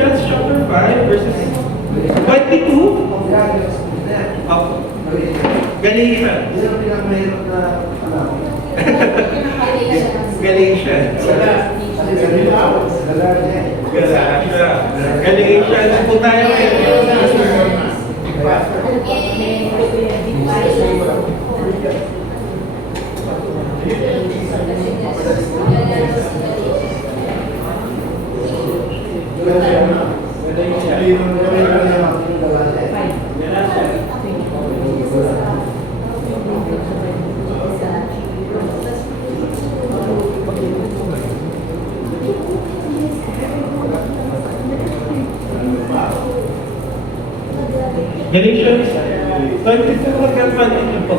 Galatians chapter 5, verses 22. Galatians. Galatians. Galatians po tayo. Galatians 22 hanggang 22 po.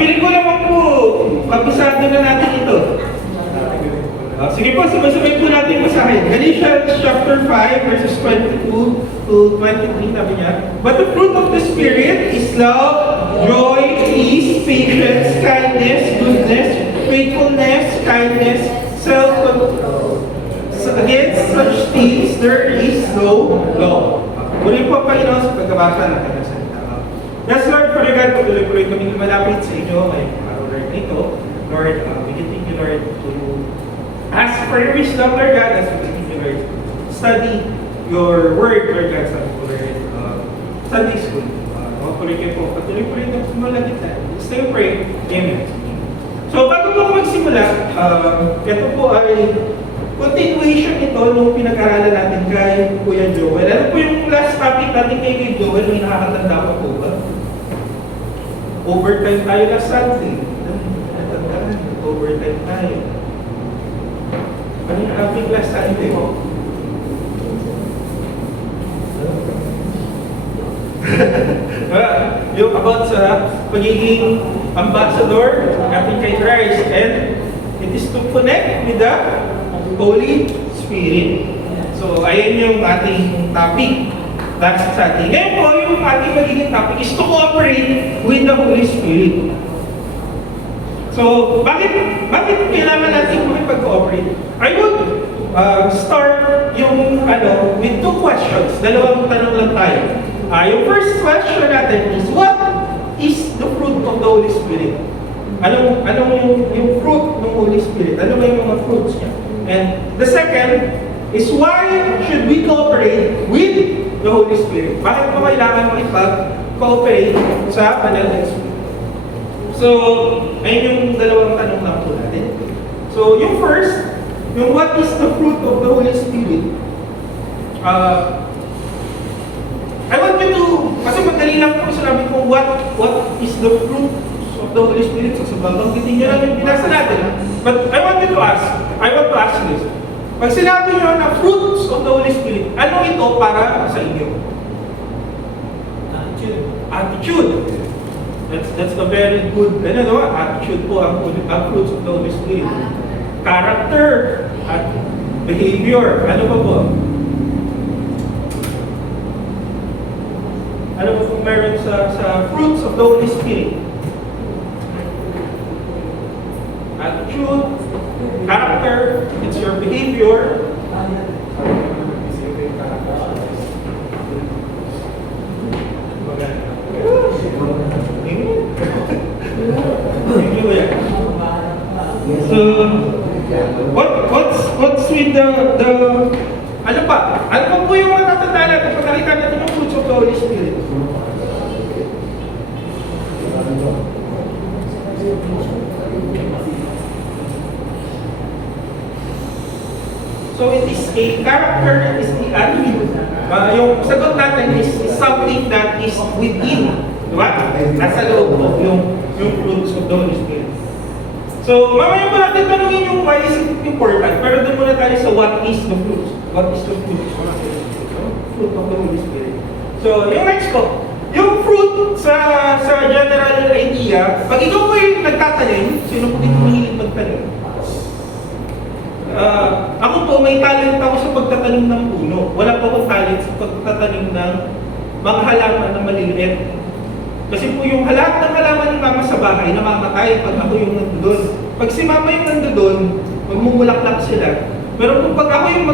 Feeling ko naman po, kabisado na natin ito. Sige po, sabay-sabay po natin basahin. Galatians chapter 5, verses 22 to 23, sabi niya, "But the fruit of the Spirit is love, joy, peace, patience, kindness, goodness, faithfulness, kindness, self-control. Against such things there is no law." Muli po, Panginoon, sa pagbabasa ng kanyang salita. Yes, Lord, Father God, patuloy-tuloy kami lumalapit sa inyo ngayong araw na ito. Lord, we continue, Lord, to ask for your wisdom, Lord God, as we continue, Lord, study your word, Lord God, sa Lord, Sunday school. Patuloy kayo po, patuloy-tuloy na simula kita. Stay pray. Amen. So, bago po magsimula, ito po ay continuation ito nung pinag-aralan natin kay Kuya Joel. Ano po yung last topic natin kay Joel? May nakakatanda pa po ba? Overtime tayo last Sunday. Overtime tayo. Ano yung topic last Sunday? Yung about sa pagiging ambassador natin kay Christ, and it is to connect with the Holy Spirit. So, ayan yung ating topic last Sunday. Ngayon po, yung ating magiging topic is to cooperate with the Holy Spirit. So, bakit kailangan natin makipag-cooperate? I would start yung with two questions. Dalawang tanong lang tayo. Yung first question natin is, what is the fruit of the Holy Spirit? Anong yung fruit ng Holy Spirit? Ano ba yung mga fruits niya? And the second is, why should we cooperate with the Holy Spirit? Bakit pa kailangan makipag-cooperate sa Banal na Espiritu? So, ayun yung dalawang tanong lang po natin. So, yung first, yung what is the fruit of the Holy Spirit? I want you to, kasi madali lang po sinabi ko what is the fruit of the Holy Spirit. So, babanggitin nyo lang yung binasa natin. But I want to ask this. Pag sinabi nyo na fruits of the Holy Spirit, ano ito para sa inyo? Attitude. That's a very good, attitude po ang fruits of the Holy Spirit. Character at behavior. Ano pa po? Ano pa po meron sa fruits of the Holy Spirit? Attitude, character, it's your behavior. So, what's with the ano pa? Ano pa po yung matatandaan natin pag nakita natin yung fruits of the Holy Spirit? So it is a character, it is the attitude. Yung sagot natin is something that is within, diba? Nasa loob of yung fruits of the Holy Spirit. So mamaya po natin tanungin yung why is it important, pero doon muna tayo sa what is the fruits. What is the fruits of the Holy Spirit? So yung next po, yung fruit sa general idea, pag ikaw po yung nagtatanim, sino po dito mahilig magtanim? Ako po, may talent ako sa pagtatanim ng puno. Wala po akong talent sa pagtatanim ng mga halaman na maliliit. Kasi po yung lahat ng halaman ni mama sa bahay, namamatay pag ako yung nandoon. Pag si mama yung nandoon, magmumulaklak sila. Pero kung pag ako yung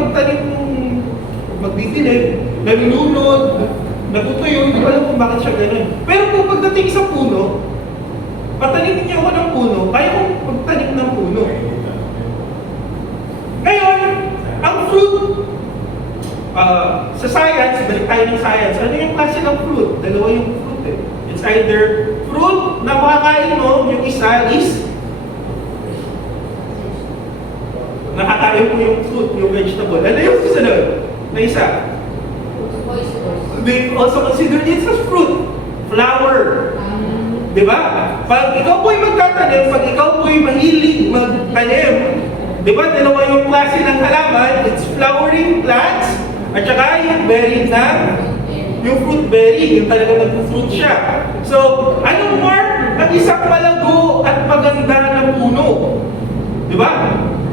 magdidilig, nalulunod, natutuyo, hindi ko alam kung bakit siya ganun. Pero kung pagdating sa puno, patanim niyo ako ng puno, kaya kong pagtanim ng puno. Ngayon, ang fruit, sa science, balik tayo ng science, ano yung klase ng fruit? Dalawa yung fruit eh. It's either fruit na makakain mo, yung isa is nakakain mo yung fruit, yung vegetable. Ano yung susunod na isa? They also consider it as fruit. Flower. Diba? Pag ikaw po'y magtatanim, pag ikaw po'y mahilig magtanim, diba, dalawa yung klase ng halaman, it's flowering plants, at saka yung berry na, yung fruit berry, yung talagang nag-fruit siya. So, anong mark ng isang malago at maganda na puno? Diba?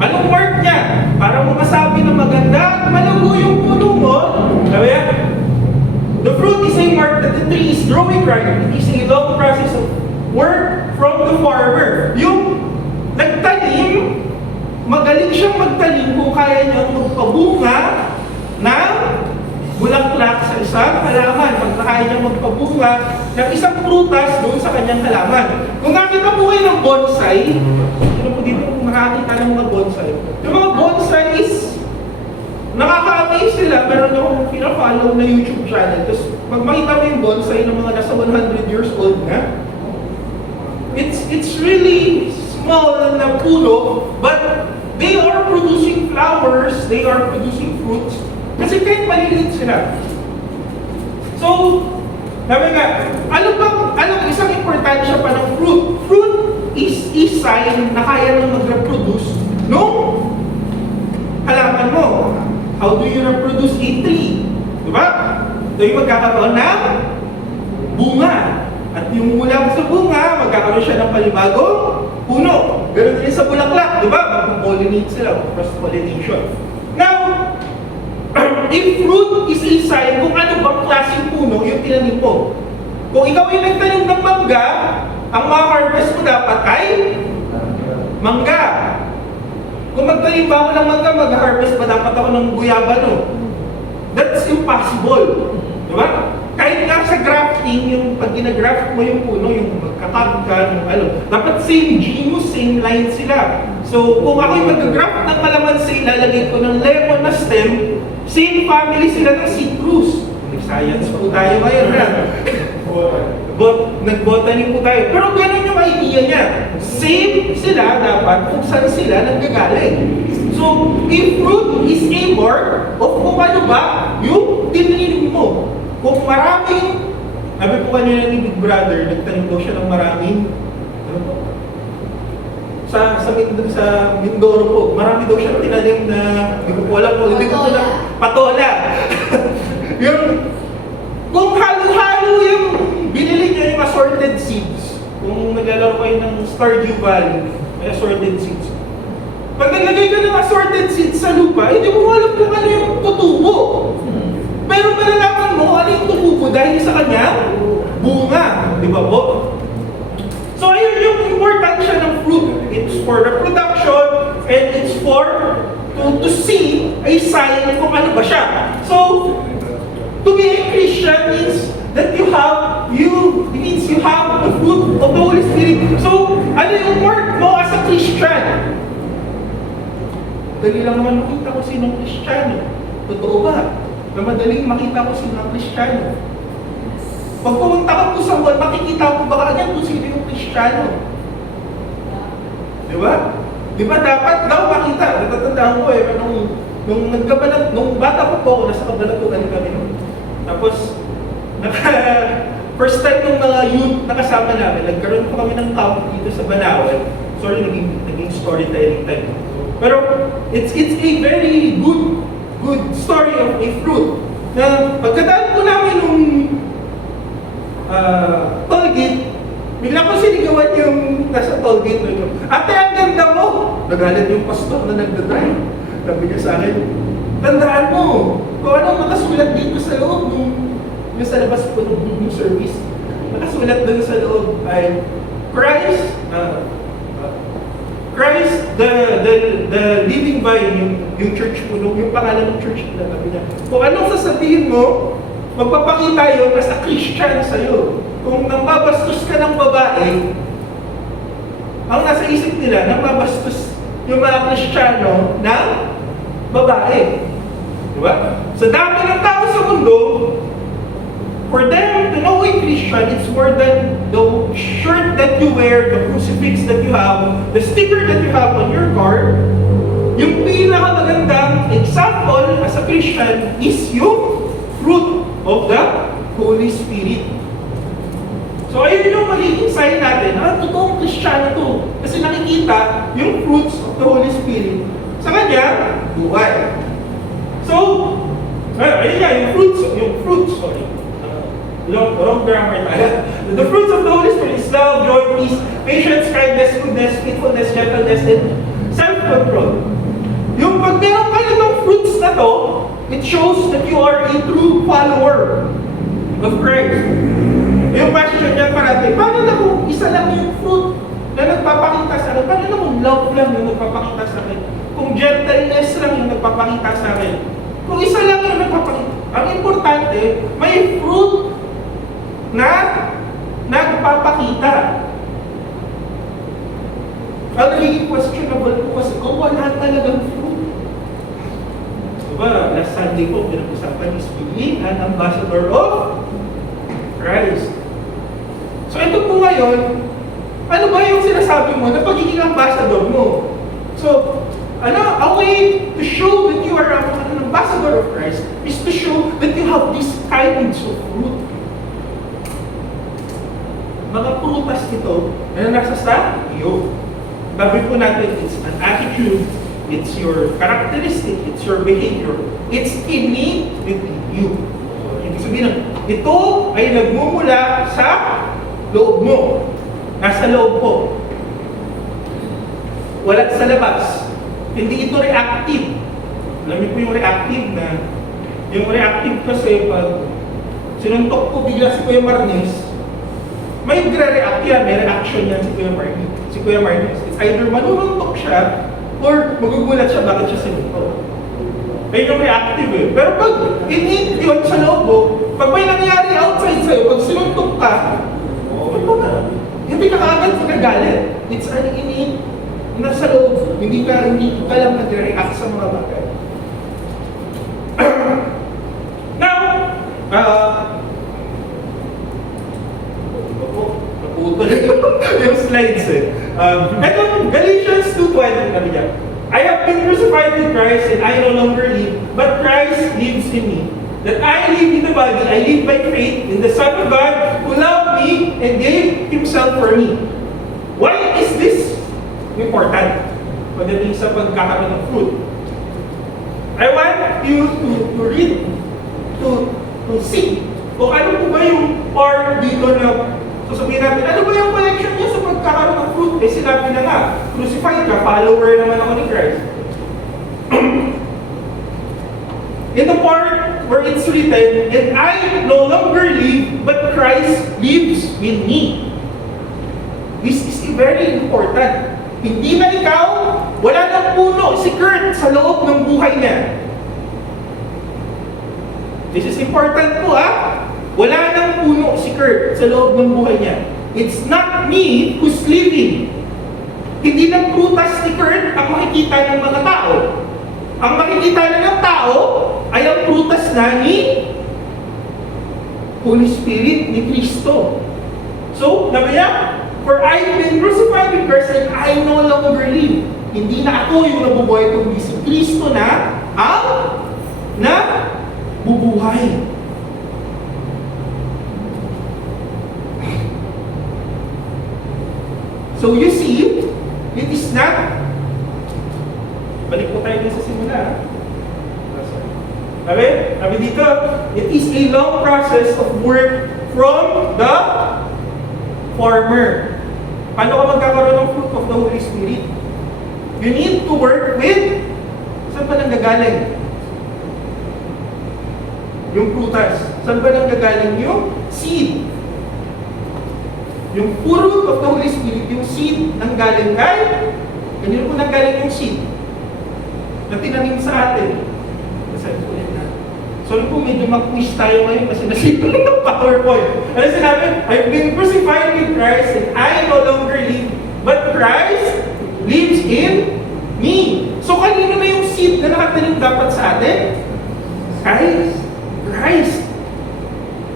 Anong mark niya? Para mo masabi na maganda at malago yung puno mo, sabi yan, the fruit is a mark that the tree is growing right. It is a long process of work from the farmer. Yung nagtanim, magaling siyang magtanim kung kaya niya magpabunga ng bulaklak sa isang halaman. Pag kaya niya magpabunga ng isang prutas doon sa kanyang halaman. Kung nakita po kayo ng bonsai, ano po dito kung nakakita ng mga bonsai? Yung mga bonsai is nakaka-amaze sila, meron akong pina-follow na YouTube channel. Tapos pag makita mo yung bonsai ng mga nasa 100 years old na, it's really small na puno, but they are producing flowers, they are producing fruits, kasi kahit maliliit sila. So, sabi nga, anong isang importansya pa ng fruit? Fruit is a sign na kaya nang mag-reproduce nung halaman mo. How do you reproduce a tree? Diba? Ito yung magkakaroon ng bunga. At yung mula sa bunga, magkakaroon siya ng panibagong puno. Ganun din sa bulaklak, diba? Mag-pollinate sila, cross-pollination. Now, if fruit is a sign kung ano bang klaseng puno yung tinanim mo. Kung ikaw yung nagtanim ng mangga, ang ma-harvest mo dapat ay mangga. Kung magtanim ba ako ng mangga, mag-harvest pa dapat ako ng guyaba, no? That's impossible. Diba? Kahit nga sa grafting, yung pag ginagraft mo yung puno, yung magkakagka, yung ano, dapat same genus, same line sila. So, kung ako yung mag-graft ng kalamansi, lalagay ko ng lemon na stem, same family sila ng citrus. Science po tayo ngayon, ha? Nag-botany po tayo. Pero ganun yung idea niya. Same sila dapat kung saan sila nanggagaling. So, if fruit is a mark of kung ano ba yung tininim mo. Kung maraming, sabi po kanina ni Big Brother, nagtanim daw siya ng maraming, ano po? Sa Mindoro po, marami daw siya tinanim na, hindi ko po alam po, hindi ko po na, patola. Yung, kung halo-halo yung binili niya yung assorted seeds, kung naglalaro kayo ng Stardew Valley, may assorted seeds. Pag naglagay ka ng assorted seeds sa lupa, hindi mo alam kung ano yung tutubo. Pero malalaman mo ano yung tumubo dahil sa kanyang bunga. Di ba po? So ayun yung importansya ng fruit. It's for reproduction and it's for to see a sign kung ano ba siya. So, to be a Christian means that it means you have the fruit of the Holy Spirit. So, ano yung work mo as a Christian? Dali lang naman makita ko sinong Kristiyano. Totoo ba? Na madaling makita ko sino ang Kristiyano. Pag pumunta ka po sa mall, makikita ko ba kanya kung sino yung Kristiyano? Di ba? Di ba dapat daw makita? Natatandaan ko eh, nung bata pa po ako, nasa kabalatuan kami nun. Tapos, first time ng mga youth na kasama namin, nagkaroon po kami ng camp dito sa Banawan. Sorry, naging storytelling time. Pero, it's a very good story of a fruit. Na pagkadaan po namin nung toll gate, bigla ko sinigawan yung nasa toll gate. Ate, ang ganda mo! Nagalit yung pastor na nagdadrive. Sabi niya sa akin, tandaan mo, kung anong nakasulat dito sa loob yung sa labas po ng service, nakasulat doon sa loob ay Christ Christ, the living vine, yung church mo, yung pangalan ng church nila, sabi niya, kung anong sasabihin mo, magpapakita yun as a Christian sa'yo. Kung nambabastos ka ng babae, ang nasa isip nila, nambabastos yung mga Kristiyano ng babae. Diba? Sa dami ng tao sa mundo, for them to know a Christian, it's more than the shirt that you wear, the crucifix that you have, the sticker that you have on your car. Yung pinakamagandang example as a Christian is yung fruit of the Holy Spirit. So ayun yung magiging sign natin, totoong Kristiyano to. Kasi nakikita yung fruits of the Holy Spirit sa kanya, buhay. So, ayun nga, yung fruits, sorry. Wrong grammar tayo. The fruits of the Holy Spirit is love, joy, peace, patience, kindness, goodness, faithfulness, gentleness, and self-control. Yung pag meron kayo ng fruits na to, it shows that you are a true follower of Christ. Yung question niya parati, paano na kung isa lang yung fruit na nagpapakita sa akin? Paano na kung love lang yung nagpapakita sa akin? Kung gentleness lang yung nagpapakita sa akin? Kung isa lang yung nagpapakita? Ang importante, may fruit na nagpapakita. Ang nagiging questionable po kasi kung wala talagang fruit. Diba, last Sunday po, pinag-usapan is being an ambassador of Christ. So ito po ngayon, ano ba yung sinasabi mo na pagiging ambassador mo? So, a way to show that you are an ambassador of Christ is to show that you have these kinds of fruit. Mga prutas ito na nasa sa iyo. Sabi po natin, it's an attitude, it's your characteristic, it's your behavior, it's innate within you. Ibig sabihin, ito ay nagmumula sa loob mo. Nasa loob po. Wala sa labas. Hindi ito reactive. Alam niyo po yung reactive na, yung reactive kasi pag sinuntok po bigla si Kuya Marnes, may nagre-react yan, may reaction yan si Kuya Marnes. It's either manununtok siya or magugulat siya bakit siya sinuntok. Ayun yung reactive eh. Pero pag innate yun sa loob mo, pag may nangyari outside sa'yo, pag sinuntok ka, hindi ka kaagad magagalit. It's an innate nasa loob. Hindi ka lang nagre-react sa mga bagay. Now, naputol yung slides eh. Ito, Galatians 2:20, sabi niya, I have been crucified with Christ and I no longer live, but Christ lives in me. That I live in the body, I live by faith in the Son of God who loved me and gave Himself for me. Why is this important pagdating sa pagkakaroon ng fruit? I want you to read, to see kung ano po ba yung part dito na sasabihin natin, ano ba yung connection niya sa pagkakaroon ng fruit? Eh sinabi na nga, crucified ka, follower naman ako ni Christ. In the part where it's written, and I no longer live, but Christ lives in me. This is very important. Hindi na ikaw, wala nang puno si Kurt sa loob ng buhay niya. This is important po Wala nang puno si Kurt sa loob ng buhay niya. It's not me who's living. Hindi lang prutas ni Kurt ang makikita ng mga tao. Ang makikita na ng tao ay ang prutas na ni Holy Spirit, ni Kristo. So, namaya, for I've been crucified with Christ and I no longer live. Hindi na ako yung nabubuhay, kundi si Kristo na ang bubuhay. So you see, it is not, balik po tayo din sa simula. Sabi dito, it is a long process of work from the farmer. Paano ka magkakaroon ng fruit of the Holy Spirit? You need to work with, saan ba nanggagaling? Yung prutas. Saan ba nanggagaling yung seed? Yung fruit of the Holy Spirit, yung seed nanggaling kay Ganyan po nanggaling yung seed na tinanim sa atin. Kasi po yan na. Sorry po, medyo mag-quiz tayo ngayon kasi nasip ng PowerPoint. Ano sinabi? I've been crucified with Christ and I no longer live, but Christ lives in me. So kanino na yung seed na nakatanim dapat sa atin? Christ.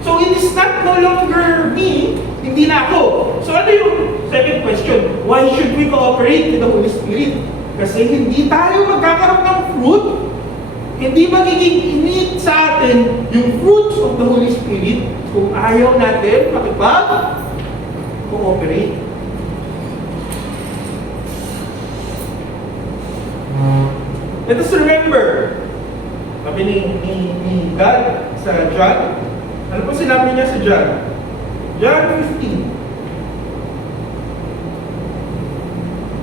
So it is not no longer me, hindi na ako. So ano yung second question? Why should we cooperate with the Holy Spirit? Kasi hindi tayo magkakaroon ng fruit, hindi magiging init sa atin yung fruits of the Holy Spirit kung ayaw natin makipag-cooperate. Let us remember, sabi ni God sa John, ano po sinabi niya sa John? John 15.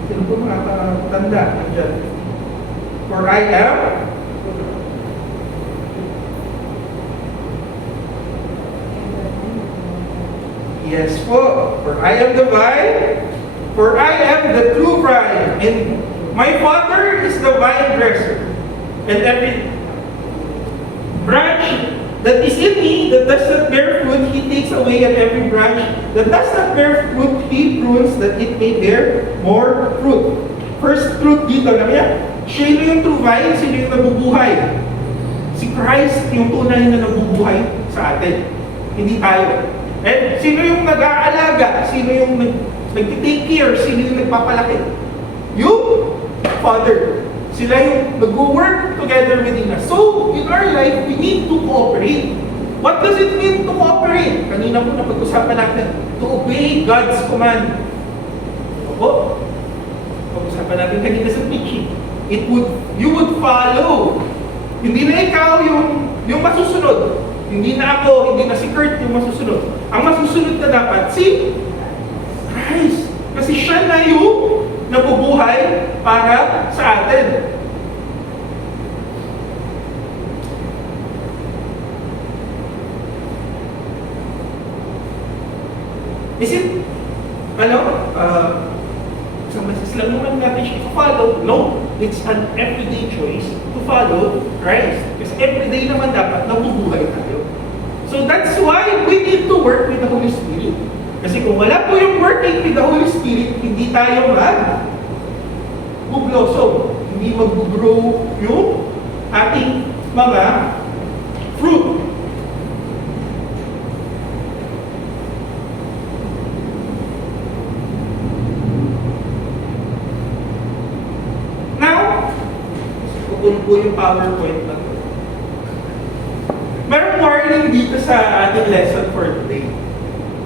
Sino po makakatanda ng John? For I am Yes po. For I am the vine, for I am the true vine, and my Father is the vine dresser. And every branch that is in me that does not bear fruit, He takes away, and every branch that does not bear fruit, He prunes that it may bear more fruit. First fruit dito, alam niya? Sino yung true vine? Sino yung nabubuhay? Si Christ yung tunay na nabubuhay sa atin. Hindi tayo. And sino yung nag-aalaga? Sino yung nag-take care? Sino yung nagpapalaki? Yung Father. Sila yung nag-work together within us. So, in our life, we need to cooperate. What does it mean to cooperate? Kanina po napag-usapan natin, to obey God's command. Opo? Pag-usapan natin kanina sa preaching. You would follow. Hindi na ikaw yung masusunod. Hindi na ako, hindi na si Kurt yung masusunod. Ang masusunod na dapat, si Christ. Kasi siya na yung nabubuhay para sa atin. Is it, isang message lang naman natin siya to follow? No, it's an everyday choice to follow Christ. Kasi everyday naman dapat nabubuhay tayo. So that's why we need to work with the Holy Spirit. Kasi kung wala po yung working with the Holy Spirit, hindi tayo mag-blossom. Hindi mag-grow yung ating mga fruit. Now, kung po yung PowerPoint na to. Merong warning dito sa ating lesson for today.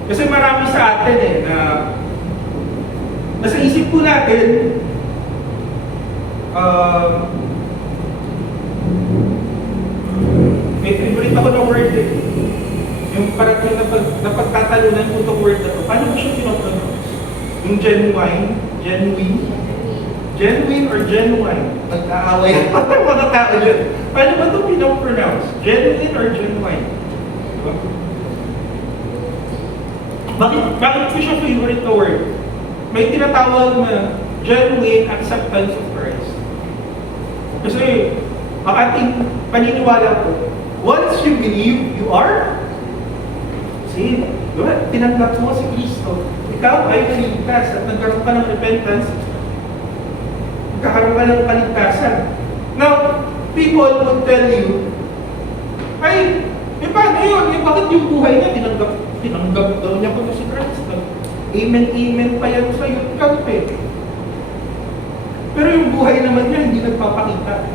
Kasi marami sa atin na nasa isip po natin, may favorite ako ng word yung parang napagtatalunan ko itong word na to. Paano mo siya pinopronounce? Yung genuine or genuine? Nagkaaway ang mga tao dyan. Paano ba ito pinopronounce? Genuine or genuine? Diba? Bakit ko siya favorite na word? May tinatawag na genuine acceptance of Christ. Kasi ang ating paniniwala po, once you believe, you are saved. Diba? Tinanggap mo si Kristo. Ikaw ay naligtas at nagkaroon ka ng repentance. Magkakaroon ka ng kaligtasan. Now, people would tell you, ay, paano yun? Bakit yung buhay niya tinanggap daw niya kung si Christ? Amen pa yan sa youth camp eh. Pero yung buhay naman niya hindi nagpapakita.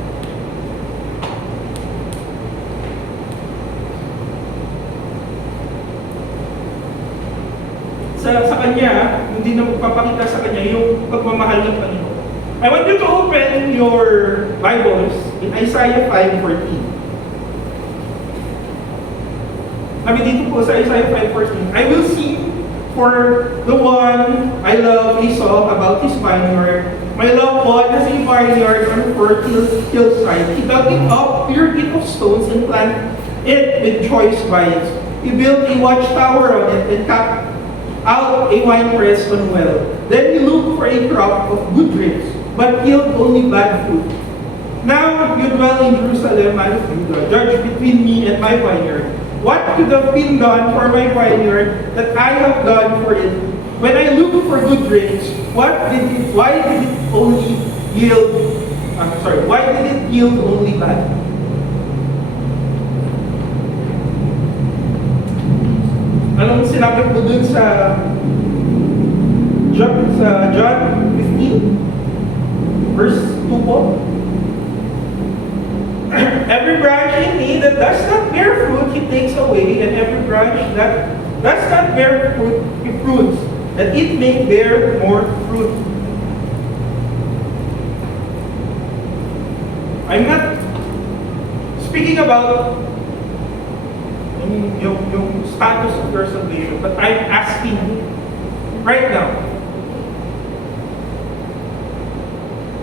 Sa kanya, hindi na magpapakita sa kanya yung pagmamahal ng Panginoon. I want you to open your Bibles in Isaiah 5:14. Sabi dito po sa Isaiah 5:14, I will sing for the one I love a song about his vineyard. My loved one has a vineyard on a fertile hillside. He dug it up, cleared it of stones, and planted it with choice vines. He built a watchtower on it and cut out a winepress on well. Then he looked for a crop of good grapes but yield only bad fruit. Now you dwell in Jerusalem, man of Judah, judge between me and my vineyard. What could have been done for my vineyard that I have done for it? When I looked for good grapes, why did it only yield, why did it yield only bad? Anong sinabi po dun sa John 15, verse 2 po? Every branch in me that does not bear fruit, He takes away, and every branch that does not bear fruit, He prunes, that it may bear more fruit. I'm not speaking about yung status of your salvation, but I'm asking you right now,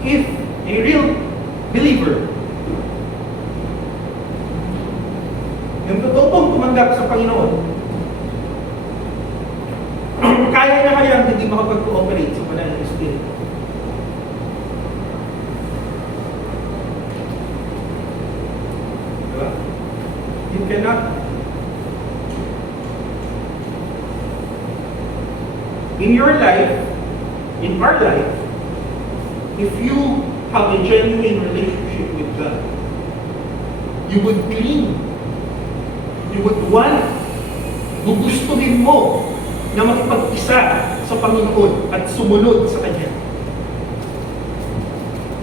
if a real believer, yung totoong tumanggap sa Panginoon, kaya na kaya hindi makapag-cooperate sa banal na Espiritu. Diba? You cannot. In your life, in our life, if you have a genuine relationship with God, you would cling, you would want, gugustuhin mo na makipag-isa sa Panginoon at sumunod sa Kanya.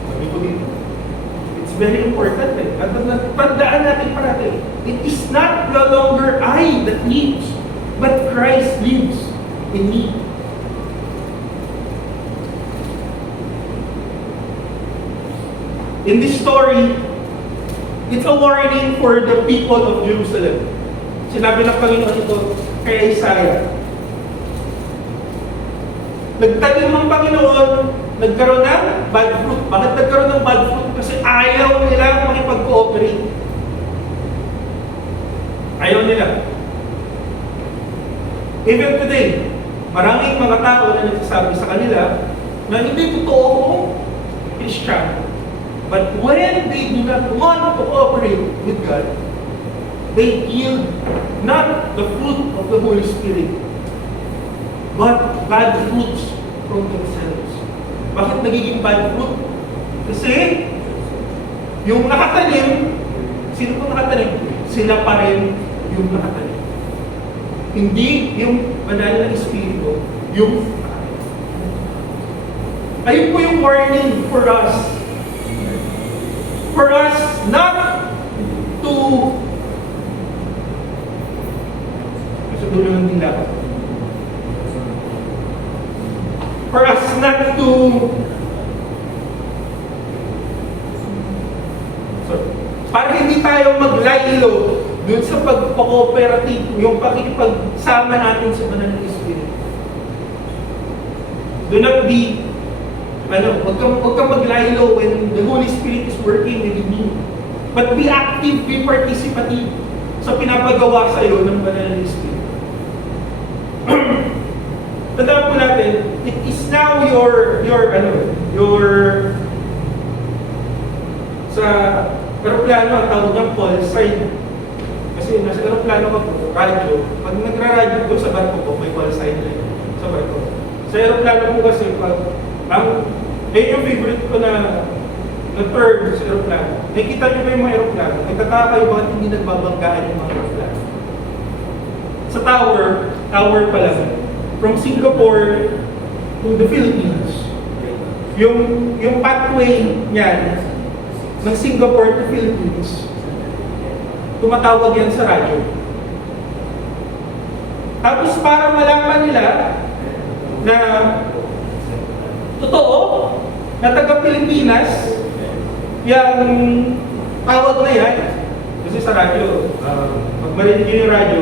Sabi ko dito, it's very important at tandaan natin parati, it is not no longer I that lives, but Christ lives in me. In this story, it's a warning for the people of Jerusalem. Sinabi ng Panginoon ito kay Isaiah. Nagtanim ang Panginoon, nagkaroon ng bad fruit. Bakit nagkaroon ng bad fruit? Kasi ayaw nila makipag-cooperate. Ayaw nila. Even today, maraming mga tao na nagsasabi sa kanila na hindi totoo kung Christian. But when they do not want to cooperate with God, they yield not the fruit of the Holy Spirit, but bad fruits from themselves. Bakit nagiging bad fruit? Kasi yung nakatanim, sino po nakatanim? Sila pa rin yung nakatanim. Hindi yung banal na Espiritu, yung nakatanim. Ayun po yung warning for us. For us not to sa dulo ng dila. For us not to para hindi tayo maglaylo dun sa pagpa-cooperative, yung pakikipagsama natin sa banal na Espiritu. Do not be huwag kang maglaylo when the Holy Spirit is working within you. But be active, be participative sa pinapagawa sa iyo ng banal na Espiritu. Tandaan po natin, it is now your sa aeroplano ang tawag niyang call sign. Kasi nasa aeroplano ka po, radyo. Pag nagra-radyo ko sa barko ko, may call sign na yun sa barko. Sa aeroplano po kasi, yung favorite ko na term sa aeroplano. Nakikita niyo ba yung mga aeroplano? Nagtataka kayo bakit hindi nagbabanggaan yung mga aeroplano. Sa tower pa lang. From Singapore to the Philippines. Yung pathway niyan, ng Singapore to Philippines, tumatawag yan sa radyo. Tapos para malaman nila na totoo, na taga-Pilipinas, yung tawag na yan, kasi sa radyo, pag marinig nyo yung radyo,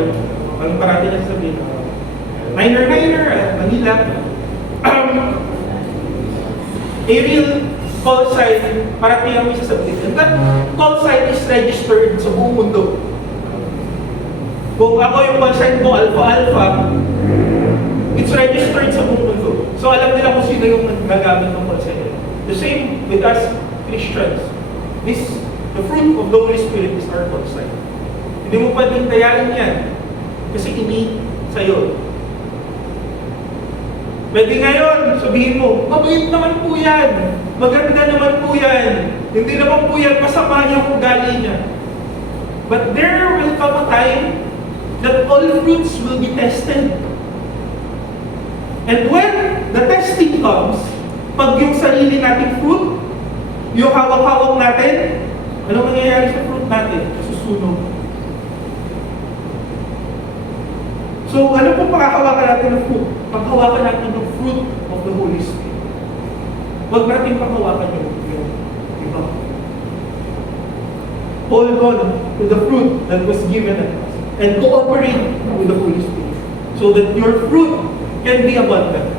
anong parati na sabihin, Niner, Manila, a real call sign, parati ang may sasabihin. That call sign is registered sa buong mundo. Kung ako yung call sign ko, Alpha, it's registered sa buong mundo. So alam nila kung sino yung nagagamit ng call sign. The same with us Christians. The fruit of the Holy Spirit is our outside. Hindi mo pwedeng dayain yan kasi ini sa'yo. Pwede ngayon, sabihin mo, mabait naman po yan, maganda naman po yan, hindi naman po yan masama yung ugali niya. But there will come a time that all fruits will be tested. And when the testing comes, pag yung sarili nating fruit, yung hawak-hawak natin, ano mangyayari sa fruit natin? Susunog. So, ano po paghahawakan natin ng fruit? Paghawakan natin ng fruit of the Holy Spirit. Huwag natin paghawakan yung iba. Hold on to the fruit that was given us and cooperate with the Holy Spirit so that your fruit can be abundant.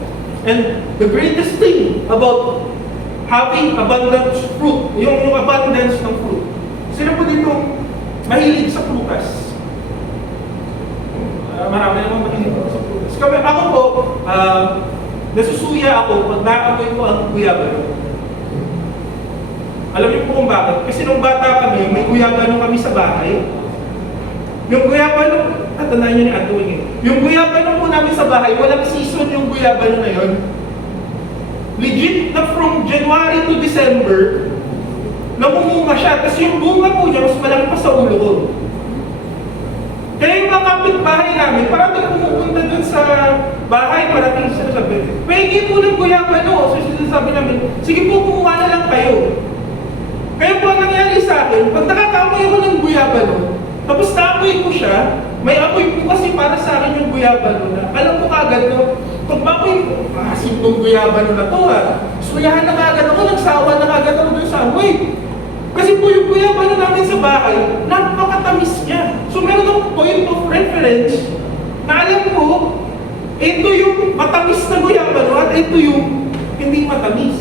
And the greatest thing about having abundant fruit, yung abundance ng fruit. Sino po dito mahilig sa prutas? Marami naman mahilig sa prutas. Ako po, nasusuya ako pag naamoy ko ang guyabano. Alam niyo po kung bakit? Kasi nung bata kami, may guyabano kami sa bahay. Yung guyabano, tatandaan niyo ni Antoine eh. Yung guyabano po namin sa bahay, walang season yung guyabano na yun. Legit na from January to December, namumunga siya. Tapos yung bunga po niya, mas malaki pa sa ulo ko. Kaya yung mga kapitbahay namin, parating pumupunta dun sa bahay, parating sila sabi, pwede po ng guyabano. So sinasabi namin, sige po, kumuha na lang kayo. Kaya po ang nangyari sa akin, pag nakakamoy ako ng guyabano, tapos naamoy ko siya, may amoy po kasi para sa akin yung guyabano na, alam ko kagad no, pag mamoy ko, maasim tong guyabano na to ha. Suyahan na kagad ako, nagsawa na kagad ako dun sa amoy. Kasi po yung guyabano namin sa bahay, napakatamis niya. So meron akong point of reference na alam ko, ito yung matamis na guyabano at ito yung hindi matamis.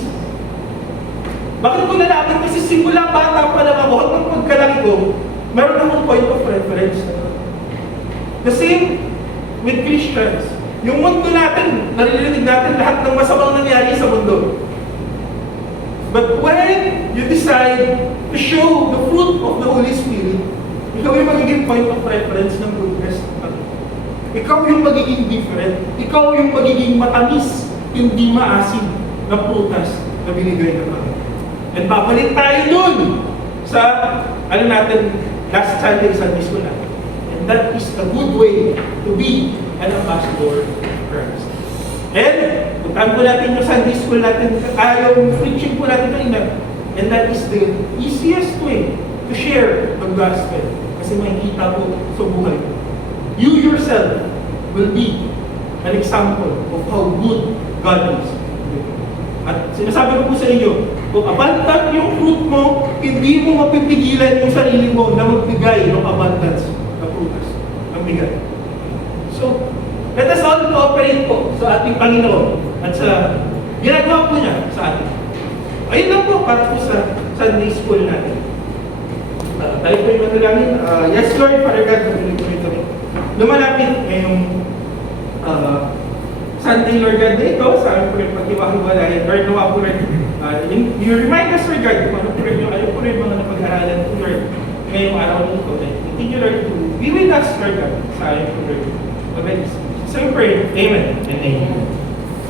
Bakit ko nalaman? Kasi simula bata pa lang ako, hanggang pagkalaki ko, meron akong point of reference. The same with Christians. Yung mundo natin, naririnig natin lahat ng masamang nangyari sa mundo. But when you decide to show the fruit of the Holy Spirit, ikaw yung magiging point of reference ng goodness. Ikaw yung magiging different. Ikaw yung magiging matamis, hindi maasim na prutas na binigay ng Panginoon. And babalik tayo dun sa, natin, last Sunday sa Sunday school natin. And that is a good way to be an ambassador of Christ. And, puntaan po natin yung Sunday school natin, yung preaching po natin kanina. And that is the easiest way to share the gospel. Kasi makikita po sa buhay. You yourself will be an example of how good God is. At sinasabi ko po sa inyo, kung abundant yung fruit mo, hindi mo mapipigilan yung sarili mo na magbigay ng abundance na prutas, ng bigay. So, let us all cooperate po sa ating Panginoon at sa ginagawa po niya sa atin. Ayun lang po para po sa Sunday school natin. Tayo po yung manalangin. Yes Lord, Father God, patuloy kami. Lumalapit ngayong Sunday, Lord God, na ito, sa aming po rin paghiwa-hiwalay. Lord, nawa po rin, you remind us, Lord God, kung ano po rin yung mga napag-aralan po, Lord, ngayong araw nito. Continue, Lord, to be with us, Lord God, sa aming po rin. So we pray, Amen and Amen.